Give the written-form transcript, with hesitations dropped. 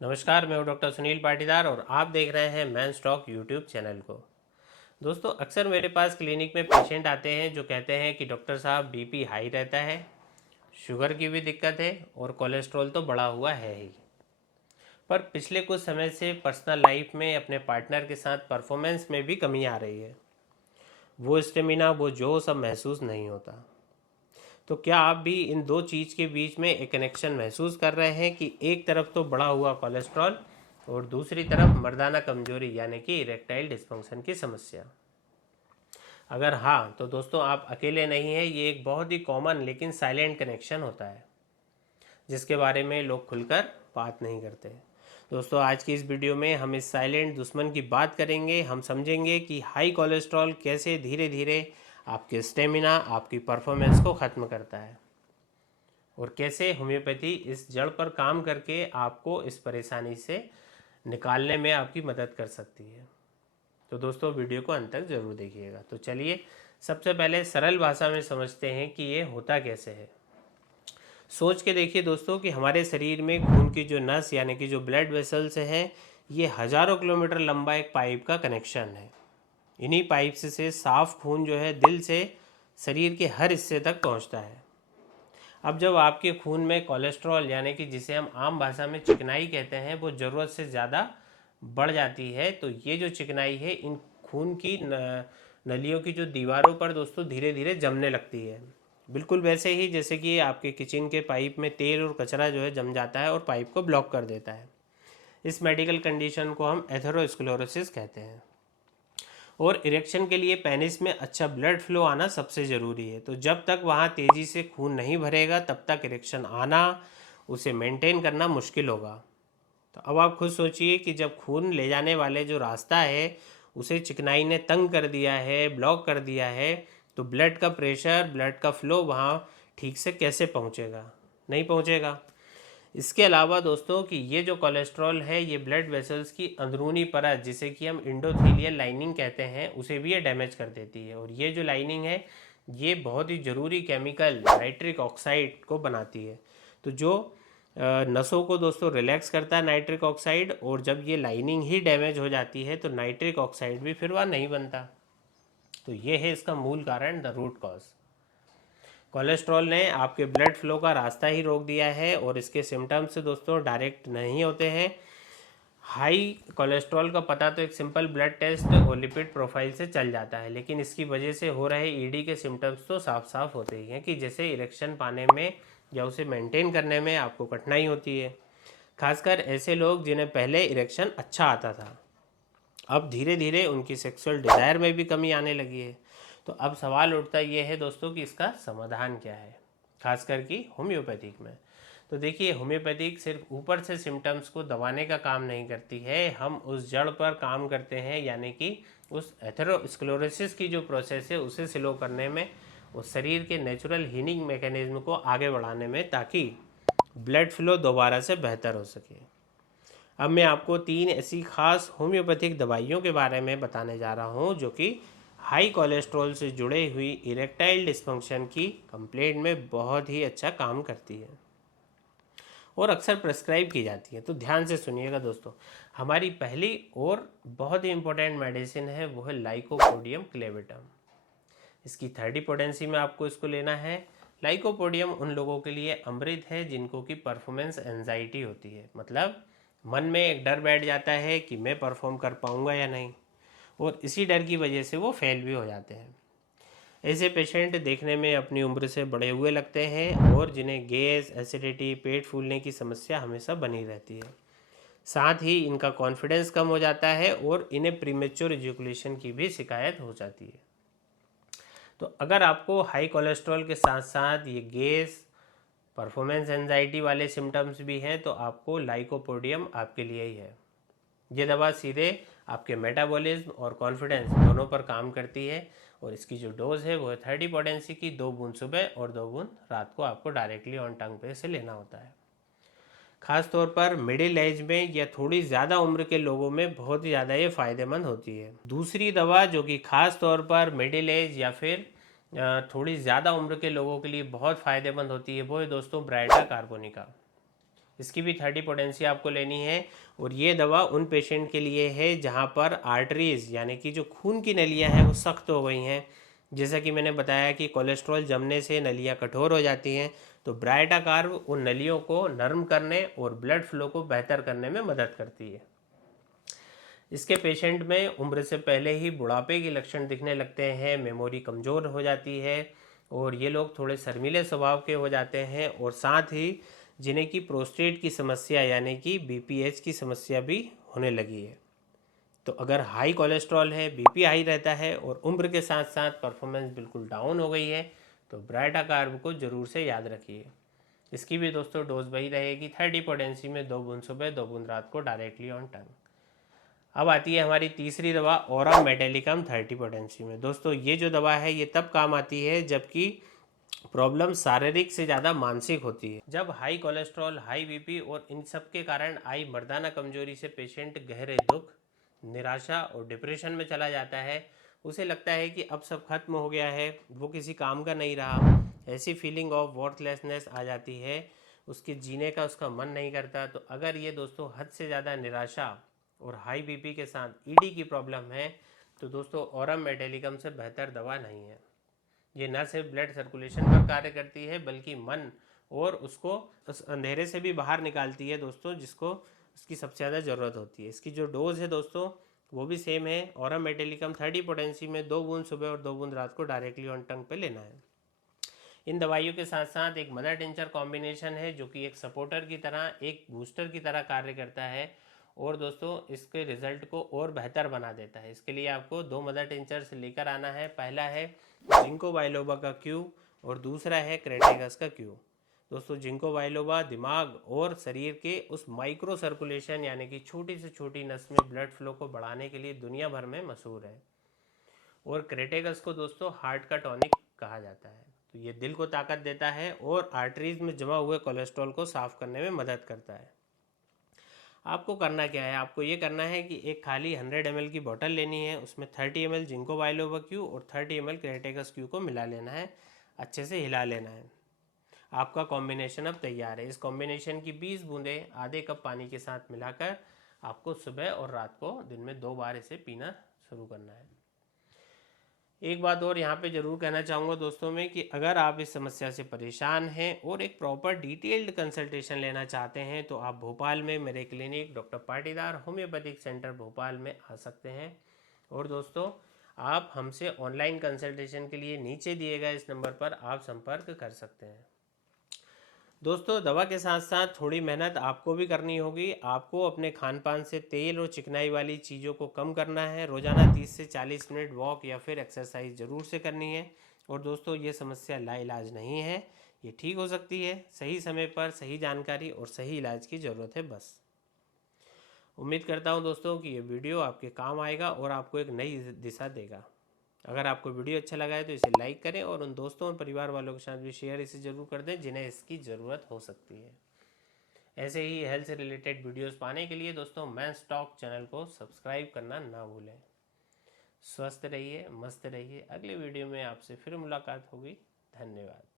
नमस्कार, मैं हूं डॉक्टर सुनील पाटीदार और आप देख रहे हैं मेंस टॉक यूट्यूब चैनल को। दोस्तों, अक्सर मेरे पास क्लिनिक में पेशेंट आते हैं जो कहते हैं कि डॉक्टर साहब बीपी हाई रहता है, शुगर की भी दिक्कत है और कोलेस्ट्रॉल तो बढ़ा हुआ है ही। पर पिछले कुछ समय से पर्सनल लाइफ में अपने पार्टनर के साथ परफॉर्मेंस में भी कमी आ रही है। वो स्टेमिना, वो जोश अब महसूस नहीं होता। तो क्या आप भी इन दो चीज़ के बीच में एक कनेक्शन महसूस कर रहे हैं कि एक तरफ तो बढ़ा हुआ कोलेस्ट्रॉल और दूसरी तरफ मर्दाना कमजोरी यानी कि इरेक्टाइल डिस्फंक्शन की समस्या? अगर हाँ, तो दोस्तों आप अकेले नहीं हैं। ये एक बहुत ही कॉमन लेकिन साइलेंट कनेक्शन होता है जिसके बारे में लोग खुलकर बात नहीं करते। दोस्तों, आज की इस वीडियो में हम इस साइलेंट दुश्मन की बात करेंगे। हम समझेंगे कि हाई कोलेस्ट्रॉल कैसे धीरे धीरे आपके स्टेमिना, आपकी परफॉर्मेंस को ख़त्म करता है और कैसे होम्योपैथी इस जड़ पर काम करके आपको इस परेशानी से निकालने में आपकी मदद कर सकती है। तो दोस्तों, वीडियो को अंत तक ज़रूर देखिएगा। तो चलिए सबसे पहले सरल भाषा में समझते हैं कि ये होता कैसे है। सोच के देखिए दोस्तों कि हमारे शरीर में खून की जो नस यानी कि जो ब्लड वेसल्स हैं, ये हज़ारों किलोमीटर लंबा एक पाइप का कनेक्शन है। इन्हीं पाइप्स से साफ खून जो है दिल से शरीर के हर हिस्से तक पहुंचता है। अब जब आपके खून में कोलेस्ट्रॉल यानी कि जिसे हम आम भाषा में चिकनाई कहते हैं, वो ज़रूरत से ज़्यादा बढ़ जाती है, तो ये जो चिकनाई है इन खून की नलियों की जो दीवारों पर दोस्तों धीरे धीरे जमने लगती है। बिल्कुल वैसे ही जैसे कि आपके किचन के पाइप में तेल और कचरा जो है जम जाता है और पाइप को ब्लॉक कर देता है। इस मेडिकल कंडीशन को हम एथेरोस्क्लेरोसिस कहते हैं। और इरेक्शन के लिए पेनिस में अच्छा ब्लड फ्लो आना सबसे ज़रूरी है। तो जब तक वहाँ तेज़ी से खून नहीं भरेगा तब तक इरेक्शन आना, उसे मेंटेन करना मुश्किल होगा। तो अब आप खुद सोचिए कि जब खून ले जाने वाले जो रास्ता है उसे चिकनाई ने तंग कर दिया है, ब्लॉक कर दिया है, तो ब्लड का प्रेशर, ब्लड का फ्लो वहाँ ठीक से कैसे पहुँचेगा? नहीं पहुँचेगा। इसके अलावा दोस्तों कि ये जो कोलेस्ट्रॉल है ये ब्लड वेसल्स की अंदरूनी परत, जिसे कि हम इंडोथीलियल लाइनिंग कहते हैं, उसे भी ये डैमेज कर देती है। और ये जो लाइनिंग है ये बहुत ही ज़रूरी केमिकल नाइट्रिक ऑक्साइड को बनाती है। तो जो नसों को दोस्तों रिलैक्स करता है नाइट्रिक ऑक्साइड, और जब ये लाइनिंग ही डैमेज हो जाती है तो नाइट्रिक ऑक्साइड भी फिर वह नहीं बनता। तो ये है इसका मूल कारण, द रूट कॉज। कोलेस्ट्रॉल ने आपके ब्लड फ्लो का रास्ता ही रोक दिया है और इसके सिम्टम्स दोस्तों डायरेक्ट नहीं होते हैं। हाई कोलेस्ट्रॉल का पता तो एक सिंपल ब्लड टेस्ट और लिपिड प्रोफाइल से चल जाता है, लेकिन इसकी वजह से हो रहे ईडी के सिम्टम्स तो साफ साफ होते ही हैं कि जैसे इरेक्शन पाने में या उसे मेंटेन करने में आपको कठिनाई होती है। खासकर ऐसे लोग जिन्हें पहले इरेक्शन अच्छा आता था, अब धीरे धीरे उनकी सेक्सुअल डिज़ायर में भी कमी आने लगी है। तो अब सवाल उठता ये है दोस्तों कि इसका समाधान क्या है, खासकर कि होम्योपैथिक में। तो देखिए, होम्योपैथिक सिर्फ ऊपर से सिम्टम्स को दबाने का काम नहीं करती है, हम उस जड़ पर काम करते हैं, यानी कि उस एथेरोस्क्लेरोसिस की जो प्रोसेस है उसे स्लो करने में, उस शरीर के नेचुरल हीलिंग मैकेनिज्म को आगे बढ़ाने में, ताकि ब्लड फ्लो दोबारा से बेहतर हो सके। अब मैं आपको 3 ऐसी खास होम्योपैथिक दवाइयों के बारे में बताने जा रहा हूँ जो कि हाई कोलेस्ट्रॉल से जुड़े हुई इरेक्टाइल डिस्फंक्शन की कंप्लेंट में बहुत ही अच्छा काम करती है और अक्सर प्रेस्क्राइब की जाती है। तो ध्यान से सुनिएगा दोस्तों। हमारी पहली और बहुत ही इंपॉर्टेंट मेडिसिन है, वो है लाइकोपोडियम क्लेवेटम। इसकी 30 पोटेंसी में आपको इसको लेना है। लाइकोपोडियम उन लोगों के लिए अमृत है जिनको कि परफॉर्मेंस एंजाइटी होती है, मतलब मन में एक डर बैठ जाता है कि मैं परफॉर्म कर पाऊंगा या नहीं, और इसी डर की वजह से वो फेल भी हो जाते हैं। ऐसे पेशेंट देखने में अपनी उम्र से बड़े हुए लगते हैं और जिन्हें गैस, एसिडिटी, पेट फूलने की समस्या हमेशा बनी रहती है। साथ ही इनका कॉन्फिडेंस कम हो जाता है और इन्हें प्रीमेच्योर इजैकुलेशन की भी शिकायत हो जाती है। तो अगर आपको हाई कोलेस्ट्रॉल के साथ साथ ये गैस, परफॉर्मेंस एंजाइटी वाले सिम्टम्स भी हैं, तो आपको लाइकोपोडियम आपके लिए ही है। ये दवा सीधे आपके मेटाबॉलिज्म और कॉन्फिडेंस दोनों पर काम करती है और इसकी जो डोज है वो है 30 पोटेंसी की। 2 बूंद सुबह और 2 बूंद रात को आपको डायरेक्टली ऑन टंग पे से लेना होता है। खास तौर पर मिडिल एज में या थोड़ी ज़्यादा उम्र के लोगों में बहुत ही ज़्यादा ये फ़ायदेमंद होती है। दूसरी दवा जो कि खास तौर पर मिडिल एज या फिर थोड़ी ज़्यादा उम्र के लोगों के लिए बहुत फ़ायदेमंद होती है, वो है दोस्तों ब्राइटा कार्बोनिका। इसकी भी 30 पोटेंसी आपको लेनी है। और ये दवा उन पेशेंट के लिए है जहाँ पर आर्टरीज यानी कि जो खून की नलियाँ हैं वो सख्त हो गई हैं। जैसा कि मैंने बताया कि कोलेस्ट्रॉल जमने से नलियाँ कठोर हो जाती हैं, तो ब्राइटा कार्ब उन नलियों को नरम करने और ब्लड फ्लो को बेहतर करने में मदद करती है। इसके पेशेंट में उम्र से पहले ही बुढ़ापे के लक्षण दिखने लगते हैं, मेमोरी कमज़ोर हो जाती है और ये लोग थोड़े शर्मीले स्वभाव के हो जाते हैं, और साथ ही जिन्हें की प्रोस्टेट की समस्या यानी कि बीपीएच की समस्या भी होने लगी है। तो अगर हाई कोलेस्ट्रॉल है, बीपी हाई रहता है और उम्र के साथ साथ परफॉर्मेंस बिल्कुल डाउन हो गई है, तो ब्राइटा कार्ब को ज़रूर से याद रखिए। इसकी भी दोस्तों डोज वही रहेगी 30 पोटेंसी में 2 बूंद सुबह 2 बूंद रात को डायरेक्टली ऑन टंग। अब आती है हमारी तीसरी दवा ऑरम मेटेलिकम 30 पोटेंसी में। दोस्तों ये जो दवा है ये तब काम आती है जबकि प्रॉब्लम शारीरिक से ज़्यादा मानसिक होती है। जब हाई कोलेस्ट्रॉल, हाई बीपी और इन सब के कारण आई मर्दाना कमजोरी से पेशेंट गहरे दुख, निराशा और डिप्रेशन में चला जाता है, उसे लगता है कि अब सब खत्म हो गया है, वो किसी काम का नहीं रहा, ऐसी फीलिंग ऑफ वर्थलेसनेस आ जाती है, उसके जीने का उसका मन नहीं करता। तो अगर ये दोस्तों हद से ज़्यादा निराशा और हाई बीपी के साथ ईडी की प्रॉब्लम है, तो दोस्तों ऑरम मेटेलिकम से बेहतर दवा नहीं है। ये न सिर्फ ब्लड सर्कुलेशन पर कार्य करती है बल्कि मन और उसको उस अंधेरे से भी बाहर निकालती है दोस्तों, जिसको उसकी सबसे ज़्यादा ज़रूरत होती है। इसकी जो डोज है दोस्तों वो भी सेम है, ऑरम मेटेलिकम 30 पोटेंसी में 2 बूंद सुबह और 2 बूंद रात को डायरेक्टली ऑन टंग पे लेना है। इन दवाइयों के साथ साथ एक मदर टिंचर कॉम्बिनेशन है जो कि एक सपोर्टर की तरह, एक बूस्टर की तरह कार्य करता है और दोस्तों इसके रिजल्ट को और बेहतर बना देता है। इसके लिए आपको 2 मदर टिंचर्स लेकर आना है। पहला है जिंको बाइलोबा का क्यू और दूसरा है क्रेटेगस का क्यू। दोस्तों जिंको बाइलोबा दिमाग और शरीर के उस माइक्रो सर्कुलेशन यानी कि छोटी से छोटी नस में ब्लड फ्लो को बढ़ाने के लिए दुनिया भर में मशहूर है, और क्रेटेगस को दोस्तों हार्ट का टॉनिक कहा जाता है। तो ये दिल को ताकत देता है और आर्टरीज में जमा हुए कोलेस्ट्रॉल को साफ करने में मदद करता है। आपको करना क्या है, आपको ये करना है कि एक खाली 100 ml की बोतल लेनी है, उसमें 30 ml जिंको बाइलोबा क्यू और 30 ml क्रेटेगस क्यू को मिला लेना है, अच्छे से हिला लेना है। आपका कॉम्बिनेशन अब तैयार है। इस कॉम्बिनेशन की 20 बूंदें आधे कप पानी के साथ मिलाकर आपको सुबह और रात को दिन में 2 बार इसे पीना शुरू करना है। एक बात और यहाँ पे ज़रूर कहना चाहूँगा दोस्तों में कि अगर आप इस समस्या से परेशान हैं और एक प्रॉपर डिटेल्ड कंसल्टेशन लेना चाहते हैं तो आप भोपाल में मेरे clinic doctor Patidar homeopathic centre Bhopal में आ सकते हैं। और दोस्तों आप हमसे ऑनलाइन कंसल्टेशन के लिए नीचे दिए गए इस नंबर पर आप संपर्क कर सकते हैं। दोस्तों दवा के साथ साथ थोड़ी मेहनत आपको भी करनी होगी। आपको अपने खान पान से तेल और चिकनाई वाली चीज़ों को कम करना है। रोज़ाना 30 से 40 मिनट वॉक या फिर एक्सरसाइज ज़रूर से करनी है। और दोस्तों ये समस्या लाइलाज नहीं है, ये ठीक हो सकती है। सही समय पर सही जानकारी और सही इलाज की ज़रूरत है बस। उम्मीद करता हूँ दोस्तों कि ये वीडियो आपके काम आएगा और आपको एक नई दिशा देगा। अगर आपको वीडियो अच्छा लगा है तो इसे लाइक करें और उन दोस्तों और परिवार वालों के साथ भी शेयर इसे ज़रूर कर दें जिन्हें इसकी ज़रूरत हो सकती है। ऐसे ही हेल्थ से रिलेटेड वीडियोस पाने के लिए दोस्तों मेंस टॉक चैनल को सब्सक्राइब करना ना भूलें। स्वस्थ रहिए, मस्त रहिए। अगले वीडियो में आपसे फिर मुलाकात होगी। धन्यवाद।